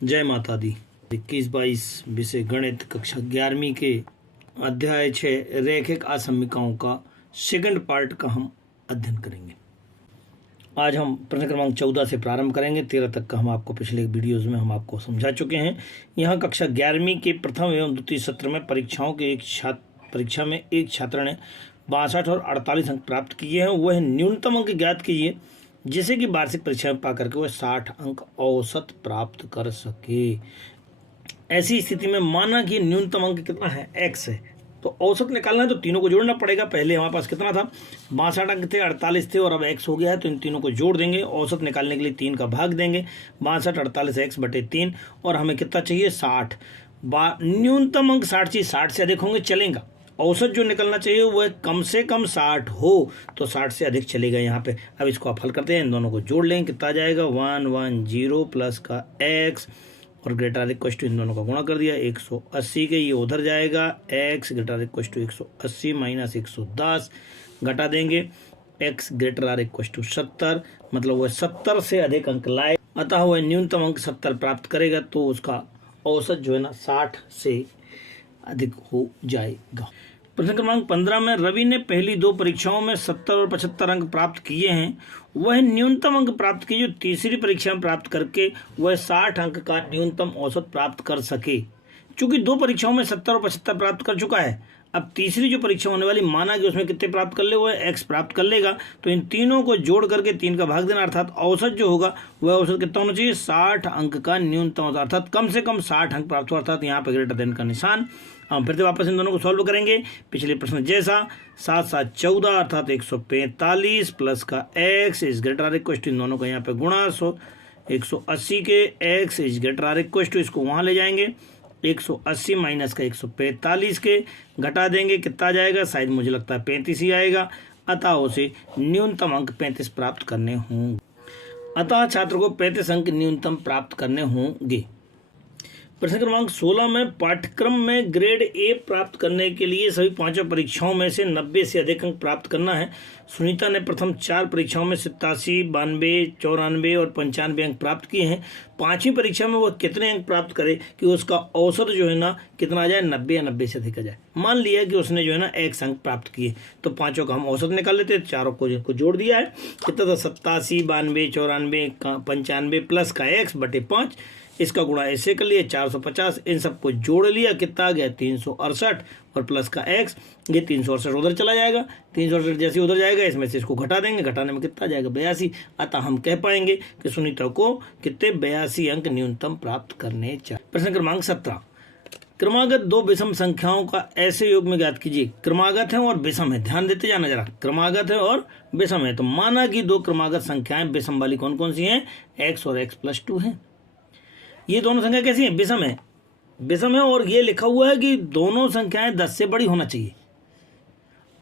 जय माता दी। 21-22 विषय गणित कक्षा 11वीं के अध्याय 6 रैखिक असमीकरणों का सेकंड पार्ट का हम अध्ययन करेंगे। आज हम प्रश्न क्रमांक 14 से प्रारंभ करेंगे। 13 तक का हम आपको पिछले वीडियोज़ में हम आपको समझा चुके हैं। यहाँ कक्षा 11वीं के प्रथम एवं द्वितीय सत्र में परीक्षा में एक छात्र ने 62 और 48 अंक प्राप्त किए हैं। वह न्यूनतम अंक ज्ञात कीजिए जिसे कि वार्षिक परीक्षा में पा करके वह 60 अंक औसत प्राप्त कर सके। ऐसी स्थिति में माना कि न्यूनतम अंक कितना है, x है, तो औसत निकालना है तो तीनों को जोड़ना पड़ेगा। पहले हमारे पास कितना था, 62 अंक थे, 48 थे और अब x हो गया है, तो इन तीनों को जोड़ देंगे। औसत निकालने के लिए 3 का भाग देंगे, 62 48 x/3 और हमें कितना चाहिए, 60। न्यूनतम अंक 60 चाहिए, 60 से अधिक होंगे चलेगा। औसत जो निकलना चाहिए वह कम से कम 60 हो, तो 60 से अधिक चलेगा यहाँ पे। अब इसको आप हल करते हैं, इन दोनों को जोड़ लेंगे, कितना आ जाएगा 110 प्लस का x और ग्रेटर इक्वल टू इन दोनों का गुणा कर दिया 180 के, ये उधर जाएगा x greater equal to 180 minus 110 घटा देंगे x ग्रेटर इक्वल टू 70, मतलब वह 70 से अधिक अंक लाए, अतः वह न्यूनतम अंक 70 प्राप्त करेगा, तो उसका औसत जो है ना 60 से अधिक हो जाएगा। प्रश्न क्रमांक 15 में रवि ने पहली 2 परीक्षाओं में 70 और 75 अंक प्राप्त किए हैं। वह न्यूनतम अंक प्राप्त किए जो तीसरी परीक्षा में प्राप्त करके वह 60 अंक का न्यूनतम औसत प्राप्त कर सके। चूंकि 2 परीक्षाओं में 70 और 75 प्राप्त कर चुका है, अब तीसरी जो परीक्षा होने वाली माना कि उसमें कितने प्राप्त कर ले, वह x प्राप्त कर लेगा, तो इन तीनों को जोड़ करके 3 का भाग देना, अर्थात औसत जो होगा वह औसत कितना होना चाहिए, 60 अंक का न्यूनतम औसत, अर्थात कम से कम 60 अंक प्राप्त हो, अर्थात यहाँ पर ग्रेटर देन का निशान। हम फिर से वापस इन दोनों को सॉल्व करेंगे पिछले प्रश्न जैसा। 7 7 14 अर्थात 145 प्लस का x is greater equal to, इन दोनों का यहाँ पे गुणा 180 के x is greater equal to, इसको वहाँ ले जाएंगे 180 माइनस का 145 के घटा देंगे, कितना आ जाएगा, शायद मुझे लगता है 35 ही आएगा, अतः उसे न्यूनतम अंक 35 प्राप्त करने होंगे। अतः छात्र को 35 अंक न्यूनतम प्राप्त करने होंगे। प्रश्न क्रमांक 16 में पाठ्यक्रम में ग्रेड ए प्राप्त करने के लिए सभी 5 परीक्षाओं में से 90 से अधिक अंक प्राप्त करना है। सुनीता ने प्रथम 4 परीक्षाओं में 87, 92, 94 और 95 अंक प्राप्त किए हैं। 5वीं परीक्षा में वह कितने अंक प्राप्त करे कि उसका औसत जो है ना कितना आ जाए, 90 या 90 से अधिक आ जाए। मान लिया कि उसने जो है ना x अंक प्राप्त किए, तो 5 का हम औसत निकाल लेते हैं। 4 को जिनको जोड़ दिया है, कितना था, 87, 92, 94, 95 प्लस का x/5, इसका गुणा ऐसे कर लिया 450, इन सबको जोड़ लिया, कितना आ गया 368 और प्लस का x, ये 368 उधर चला जाएगा, 368 जैसे उधर जाएगा इसमें से इसको घटा देंगे, घटाने में कितना आ जाएगा 82। अतः हम कह पाएंगे कि सुनीता को कितने 82 अंक न्यूनतम प्राप्त करने चाहिए। प्रश्न क्रमांक 17, क्रमागत 2 विषम संख्याओं का ऐसे योग में ज्ञात कीजिए। क्रमागत है और विषम है, ध्यान देते जाना जरा, क्रमागत है और विषम है, तो माना कि 2 क्रमागत संख्याएं विषम वाली कौन कौन सी हैं, x और x+2 है। ये दोनों संख्या कैसी है, विषम है, विषम है, और ये लिखा हुआ है कि दोनों संख्याएं 10 से बड़ी होना चाहिए।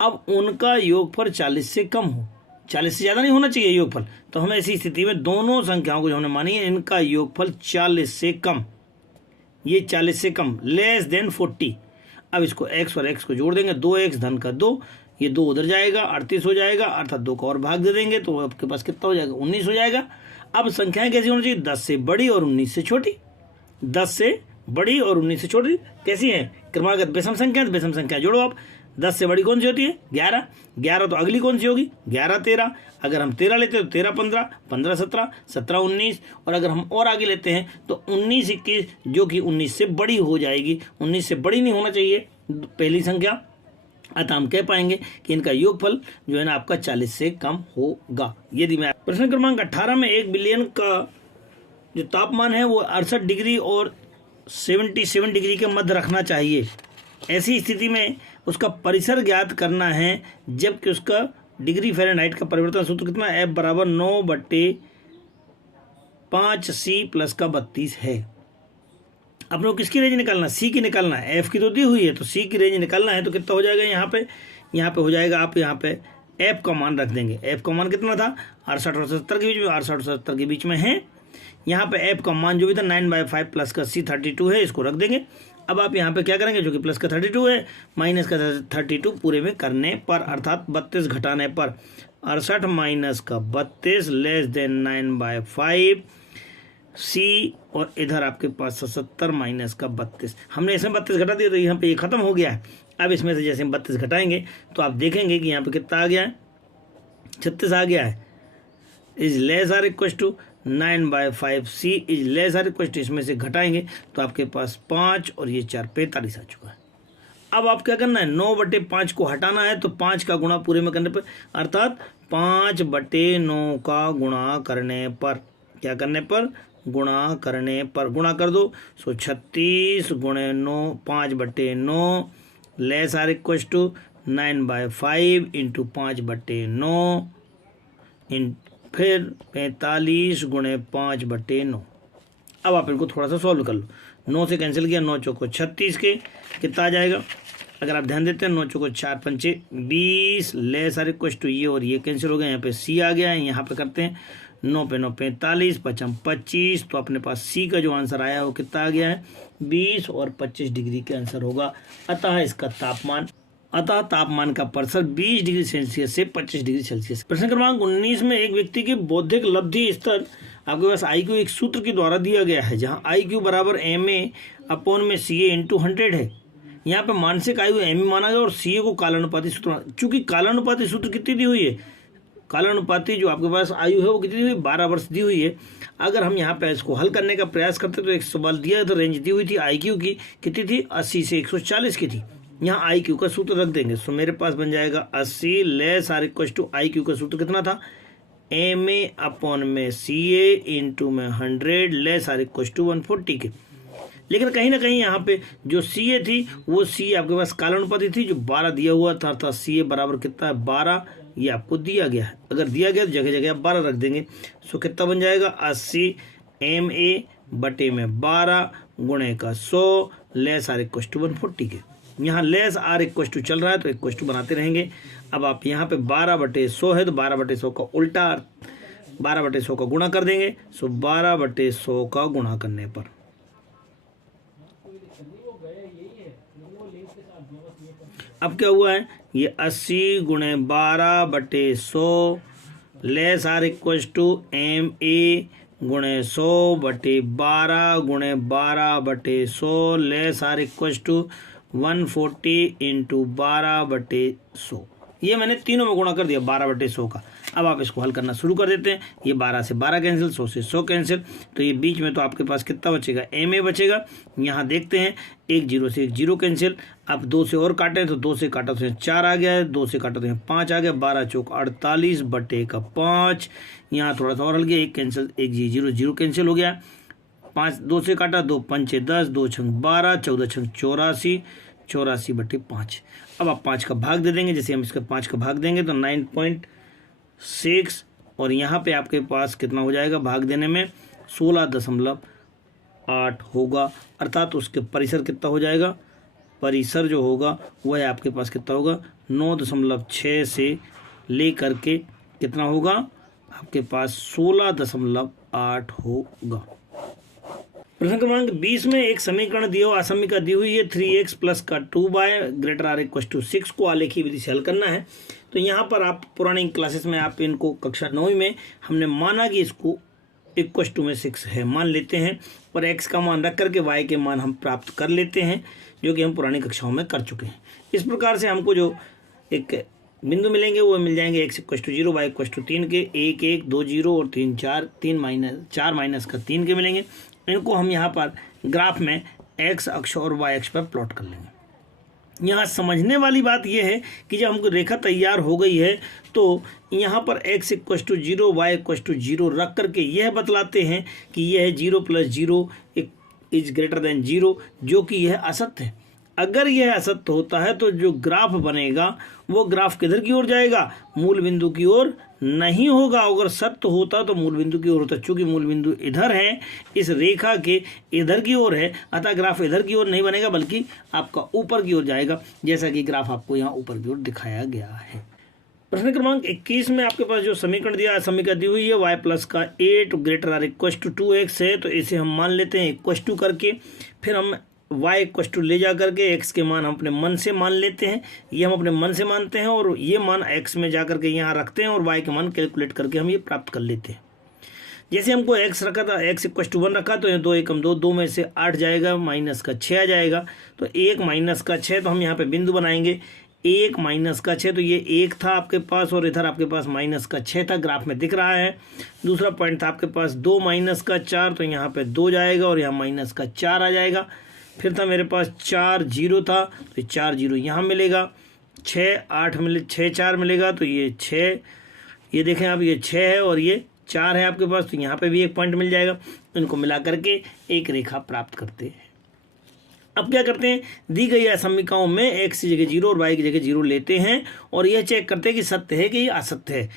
अब उनका योगफल 40 से कम हो, 40 से ज़्यादा नहीं होना चाहिए योगफल, तो हमें ऐसी स्थिति में दोनों संख्याओं को जो हमने मानी है इनका योगफल 40 से कम, ये 40 से कम, लेस देन 40। अब इसको x और x को जोड़ देंगे, 2x धन का 2, ये 2 उधर जाएगा, 38 हो जाएगा, अर्थात 2 का और भाग दे देंगे, तो आपके पास कितना हो जाएगा, 19 हो जाएगा। अब संख्याएं कैसी होनी चाहिए, 10 से बड़ी और 19 से छोटी, 10 से बड़ी और 19 से छोटी कैसी है, क्रमागत विषम संख्या, विषम संख्या जोड़ो आप। 10 से बड़ी कौन सी होती है, 11, 11 तो अगली कौन सी होगी, 11 13, अगर हम 13 लेते हैं तो 13 15, 15 17, 17 19, और अगर हम और आगे लेते हैं तो 19 21, जो कि 19 से बड़ी हो जाएगी। 19 से बड़ी नहीं होना चाहिए पहली संख्या, अतः हम कह पाएंगे कि इनका योगफल जो है ना आपका 40 से कम होगा। यदि मैं प्रश्न क्रमांक 18 में 1 बिलियन का जो तापमान है वो 68 डिग्री और 77 डिग्री के मध्य रखना चाहिए। ऐसी स्थिति में उसका परिसर ज्ञात करना है, जबकि उसका डिग्री फ़ारेनहाइट का परिवर्तन सूत्र कितना, F बराबर 9/5C प्लस का 32 है। अब लोग किसकी रेंज निकालना, सी की निकालना है, एफ की तो दी हुई है, तो सी की रेंज निकालना है, तो कितना हो जाएगा यहाँ पे हो जाएगा, आप यहाँ पे एफ का मान रख देंगे। एफ का मान कितना था, 68 और 70 के बीच में, 68 और 70 के बीच में है। यहाँ पे एफ का मान जो भी था 9/5 प्लस का सी 32 है, इसको रख देंगे। अब आप यहाँ पे क्या करेंगे, जो कि प्लस का 32 है माइनस का 32 पूरे में करने पर, अर्थात 32 घटाने पर, 68 माइनस का 32 लेस देन 9/5 सी और इधर आपके पास 77 माइनस का 32। हमने इसमें 32 घटा दिया तो यहाँ पे ये खत्म हो गया है। अब इसमें से जैसे हम 32 घटाएंगे तो आप देखेंगे कि यहाँ पे कितना आ गया है, 36 आ गया है। Is less or equal to 9/5 c is less or equal to, इसमें से घटाएंगे तो आपके पास 5 और ये 4 45 आ चुका है। अब आप क्या करना है, 9/5 को हटाना है तो 5 का गुणा पूरे में करने पर, अर्थात 5/9 का गुणा करने पर, क्या करने पर, गुणा करने पर, गुणा कर दो। सो 36 गुणे 9, 5/9 less or equal to 9/5 into 5/9 इन, फिर 45 गुणे 5/9। अब आप इनको थोड़ा सा सॉल्व कर लो। 9 से कैंसिल किया, 9 चौको 36 के कितना आ जाएगा, अगर आप ध्यान देते हैं 9 चौको 4 पंचे 20 लेस आर इक्वल टू ये और ये कैंसिल हो गया, यहाँ पे सी आ गया है। यहाँ पे करते हैं 9 पे 9 45 पचम 25, तो अपने पास सी का जो आंसर आया वो कितना आ गया है, 20 और 25 डिग्री के आंसर होगा। अतः इसका तापमान का परिसर 20 डिग्री सेल्सियस से 25 डिग्री सेल्सियस। प्रश्न क्रमांक 19 में एक व्यक्ति के बौद्धिक लब्धि स्तर आपके पास IQ एक सूत्र के द्वारा दिया गया है, जहां IQ बराबर MA/CA × 100 है। यहाँ पे मानसिक आयु MA माना गया और CA को कालानुपाती सूत्र, चूंकि कालानुपाती सूत्र कितनी दी हुई है, कालानुपाती जो आपके पास आयु है वो कितनी दी हुई, 12 वर्ष दी हुई है। अगर हम यहाँ पे इसको हल करने का प्रयास करते तो एक सवाल दिया तो रेंज दी हुई थी IQ की कितनी थी, 80 से 140 की थी। यहाँ IQ का सूत्र रख देंगे, सो मेरे पास बन जाएगा 80 less or equal to IQ का सूत्र कितना था, MA/CA इंटू में 100 लेस आर इक्वल टू 140 के। लेकिन कहीं ना कहीं यहाँ पे जो CA थी वो CA आपके पास कालानुपाती थी जो 12 दिया हुआ था, अर्थात CA बराबर कितना है, 12, ये आपको दिया गया है। अगर दिया गया तो जगह जगह आप 12 रख देंगे। सो कितना बन जाएगा, 80 MA/12 गुणे का 100 लेस आर इक्वल टू 140 के। यहाँ लेस आर इक्वल टू चल रहा है तो इक्वल टू बनाते रहेंगे। अब आप यहाँ पे 12/100 है तो 12/100 का उल्टा 12/100 का गुणा कर देंगे। सो 12/100 का गुणा करने पर अब क्या हुआ है, ये 80 गुणे 12/100 less or equal to MA गुणे 100/12 गुणे 12/100 less or equal to 140 into 12/100। ये मैंने तीनों में गुणा कर दिया 12/100 का। अब आप इसको हल करना शुरू कर देते हैं। ये 12 से 12 कैंसिल, 100 से 100 कैंसिल, तो ये बीच में तो आपके पास कितना बचेगा, MA बचेगा। यहाँ देखते हैं 1 0 से 1 0 कैंसिल। अब 2 से और काटें तो 2 से काटा तो 4 आ गया है, 2 से काटा तो 5 आ गया, 12 चौक 48/5। यहाँ थोड़ा सा और हल गया, 1 कैंसिल, 1 0 0 कैंसिल हो गया। 5 2 से काटा, 2 पंचे 10, 2 छंग 12, 14 छंग 84, 84/5। अब आप 5 का भाग दे देंगे, जैसे हम इसका 5 का भाग देंगे तो 9.6 और यहाँ पे आपके पास कितना हो जाएगा, भाग देने में 16.8 होगा, अर्थात उसके परिसर कितना हो जाएगा, परिसर जो होगा वह आपके पास कितना होगा, 9.6 से ले करके कितना होगा आपके पास 16.8 होगा। प्रश्न क्रमांक 20 में एक समीकरण दिया हुआ असमीका दी हुई है 3x प्लस का 2y greater or equal to 6 को आलेखी विधि से हल करना है। तो यहाँ पर आप पुरानी क्लासेस में आप इनको कक्षा 9 में हमने माना कि इसको इक्वल टू में 6 है मान लेते हैं और x का मान रख करके y के मान हम प्राप्त कर लेते हैं, जो कि हम पुरानी कक्षाओं में कर चुके हैं। इस प्रकार से हमको जो एक बिंदु मिलेंगे वो मिल जाएंगे x equal to 0, y equal to 3 के, 1 1 2 0 और 3 4, 4 माइनस का 3 के मिलेंगे। इनको हम यहाँ पर ग्राफ में x अक्ष और y अक्ष पर प्लॉट कर लेंगे। यहाँ समझने वाली बात यह है कि जब हमको रेखा तैयार हो गई है तो यहाँ पर x equal to 0, y equal to 0 रख करके यह बतलाते हैं कि यह 0 + 0 इज ग्रेटर देन 0, जो कि यह असत्य है। अगर यह असत्य होता है तो जो ग्राफ बनेगा वो ग्राफ किधर की ओर जाएगा, मूल बिंदु की ओर नहीं होगा। अगर सत्य होता तो मूल बिंदु की ओर होता, चूंकि मूल बिंदु इधर है, इस रेखा के इधर की ओर है, अतः ग्राफ इधर की ओर नहीं बनेगा बल्कि आपका ऊपर की ओर जाएगा, जैसा कि ग्राफ आपको यहाँ ऊपर की ओर दिखाया गया है। प्रश्न क्रमांक 21 में आपके पास जो समीकरण दिया, समीकरण दी हुई है y प्लस का 8 greater or equal to 2x है, तो इसे हम मान लेते हैं इक्वल टू करके, फिर हम y इक्वल टू ले जा करके x के मान हम अपने मन से मान लेते हैं। ये हम अपने मन से मानते हैं और ये मान x में जा करके यहाँ रखते हैं और y के मान कैलकुलेट करके हम ये प्राप्त कर लेते हैं। जैसे हमको x रखा था, x = 1 रखा, तो 2 एकम 2, 2 में से 8 जाएगा, माइनस का 6 आ जाएगा, तो 1 माइनस का 6, तो हम यहाँ पे बिंदु बनाएंगे। 1 माइनस का 6, तो ये 1 था आपके पास और इधर आपके पास माइनस का 6 था, ग्राफ में दिख रहा है। दूसरा पॉइंट था आपके पास 2 माइनस का 4, तो यहाँ पे 2 जाएगा और यहाँ माइनस का 4 आ जाएगा। फिर था मेरे पास 4 0 था, तो 4 0 यहाँ मिलेगा। 6 8 मिले, 6 4 मिलेगा, तो ये 6, ये देखें आप, ये 6 है और ये 4 है आपके पास, तो यहाँ पे भी एक पॉइंट मिल जाएगा। इनको मिला करके एक रेखा प्राप्त करते हैं। अब क्या करते हैं, दी गई असमीकाओं में x की जगह 0 और y की जगह 0 लेते हैं और यह चेक करते हैं कि सत्य है कि असत्य है।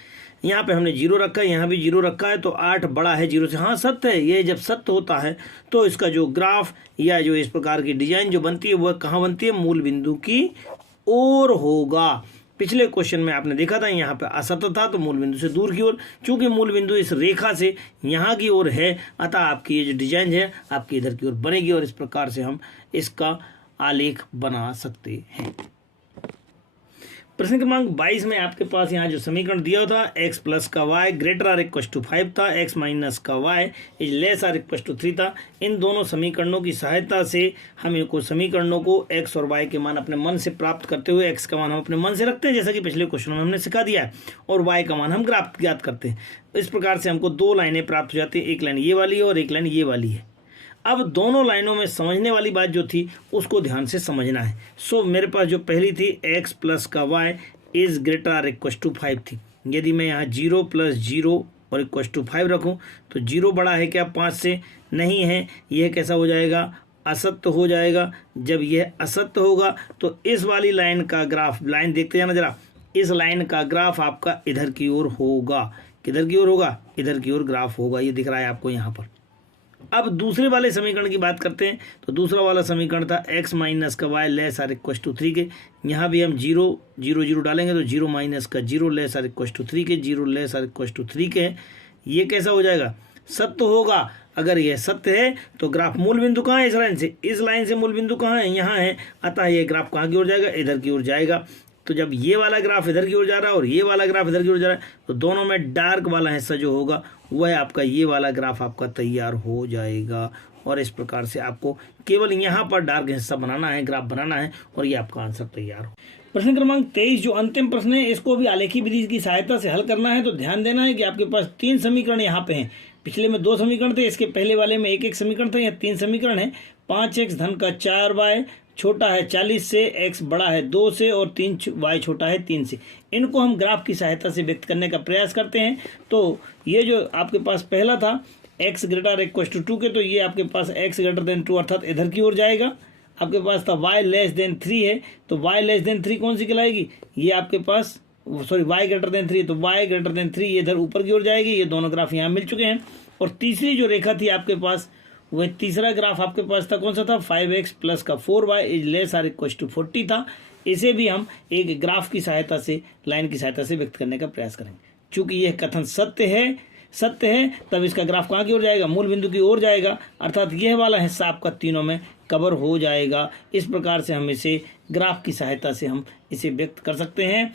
यहाँ पे हमने 0 रखा है, यहाँ भी 0 रखा है, तो 8 बड़ा है 0 से। हाँ, सत्य है। ये जब सत्य होता है तो इसका जो ग्राफ या जो इस प्रकार की डिजाइन जो बनती है वह कहाँ बनती है, मूल बिंदु की ओर होगा। पिछले क्वेश्चन में आपने देखा था यहाँ पे असत्य था, तो मूल बिंदु से दूर की ओर। चूंकि मूल बिंदु इस रेखा से यहाँ की ओर है, अतः आपकी ये जो डिजाइन है आपकी इधर की ओर बनेगी और इस प्रकार से हम इसका आलेख बना सकते हैं। प्रश्न क्रमांक 22 में आपके पास यहाँ जो समीकरण दिया था, x प्लस का y greater or equal to 5 था, x माइनस का y is less or equal to 3 था। इन दोनों समीकरणों की सहायता से हम इनको समीकरणों को x और y के मान अपने मन से प्राप्त करते हुए, x का मान हम अपने मन से रखते हैं जैसा कि पिछले क्वेश्चन में हमने सिखा दिया है, और y का मान हम ग्राफ ज्ञात करते हैं। इस प्रकार से हमको 2 लाइनें प्राप्त हो जाती हैं, एक लाइन ये वाली है और एक लाइन ये वाली है। अब दोनों लाइनों में समझने वाली बात जो थी उसको ध्यान से समझना है। सो मेरे पास जो पहली थी x प्लस का y is greater or equal to 5 थी। यदि मैं यहाँ 0 + 0 और इक्वल टू 5 रखूँ तो 0 बड़ा है क्या 5 से, नहीं है। यह कैसा हो जाएगा, असत्य हो जाएगा। जब यह असत्य होगा तो इस वाली लाइन का ग्राफ, लाइन देखते जाना जरा, इस लाइन का ग्राफ आपका इधर की ओर होगा। किधर की ओर होगा, इधर की ओर ग्राफ होगा। ये दिख रहा है आपको यहाँ पर। अब दूसरे वाले समीकरण की बात करते हैं, तो दूसरा वाला समीकरण था x माइनस का y less or equal to 3 के। यहाँ भी हम 0 0 0 डालेंगे तो 0 माइनस का 0 लेस आर इक्वल टू 3 के, 0 लेस आर इक्वल टू 3 के। ये कैसा हो जाएगा, सत्य होगा। अगर यह सत्य है तो ग्राफ मूल बिंदु कहाँ है, इस लाइन से, इस लाइन से मूल बिंदु कहाँ है, यहाँ है। अतः ये ग्राफ कहाँ की ओर जाएगा, इधर की ओर जाएगा। तो जब ये वाला ग्राफ इधर की ओर जा रहा है और ये वाला ग्राफ इधर की ओर जा रहा है, तो दोनों में डार्क वाला हिस्सा जो होगा वह आपका ये वाला ग्राफ आपका तैयार हो जाएगा। और इस प्रकार से आपको केवल यहाँ पर डार्क हिस्सा बनाना है, ग्राफ बनाना है, और ये आपका आंसर तैयार हो। प्रश्न क्रमांक 23 जो अंतिम प्रश्न है, इसको भी आलेखी विधि की सहायता से हल करना है। तो ध्यान देना है कि आपके पास 3 समीकरण यहाँ पे हैं। पिछले में 2 समीकरण थे, इसके पहले वाले में 1 1 समीकरण था। यहाँ 3 समीकरण है। 5x धन का 4y छोटा है 40 से, x बड़ा है 2 से और 3y छोटा है 3 से। इनको हम ग्राफ की सहायता से व्यक्त करने का प्रयास करते हैं। तो ये जो आपके पास पहला था x ग्रेटर इक्वल टू 2 के, तो ये आपके पास x ग्रेटर देन 2 अर्थात इधर की ओर जाएगा। आपके पास था y लेस देन 3 है, तो y लेस देन 3 कौन सी कहलाएगी, ये आपके पास y ग्रेटर देन 3, तो y ग्रेटर देन 3 ये इधर ऊपर की ओर जाएगी। ये दोनों ग्राफ यहाँ मिल चुके हैं। और तीसरी जो रेखा थी आपके पास, वह तीसरा ग्राफ आपके पास था, कौन सा था, 5x प्लस का 4y is less or equal to 40 था। इसे भी हम एक ग्राफ की सहायता से, लाइन की सहायता से व्यक्त करने का प्रयास करेंगे। चूंकि यह कथन सत्य है, तब इसका ग्राफ कहाँ की ओर जाएगा, मूल बिंदु की ओर जाएगा। अर्थात यह वाला हिस्सा आपका तीनों में कवर हो जाएगा। इस प्रकार से हम इसे ग्राफ की सहायता से हम इसे व्यक्त कर सकते हैं।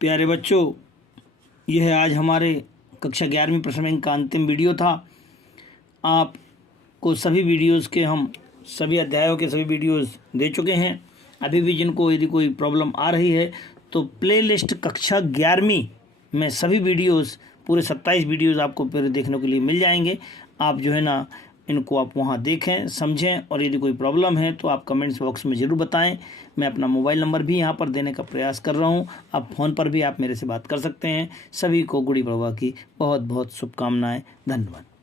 प्यारे बच्चों, यह है आज हमारे कक्षा 11वीं प्रश्न बैंक का अंतिम वीडियो था। आपको सभी वीडियोस के हम सभी अध्यायों के सभी वीडियोस दे चुके हैं। अभी भी जिनको यदि कोई प्रॉब्लम आ रही है तो प्लेलिस्ट कक्षा 11वीं में सभी वीडियोस, पूरे 27 वीडियोस आपको फिर देखने के लिए मिल जाएंगे। आप जो है ना, इनको आप वहाँ देखें, समझें, और यदि कोई प्रॉब्लम है तो आप कमेंट्स बॉक्स में ज़रूर बताएं। मैं अपना मोबाइल नंबर भी यहाँ पर देने का प्रयास कर रहा हूँ। आप फ़ोन पर भी आप मेरे से बात कर सकते हैं। सभी को गुड़ी पड़वा की बहुत बहुत शुभकामनाएं। धन्यवाद।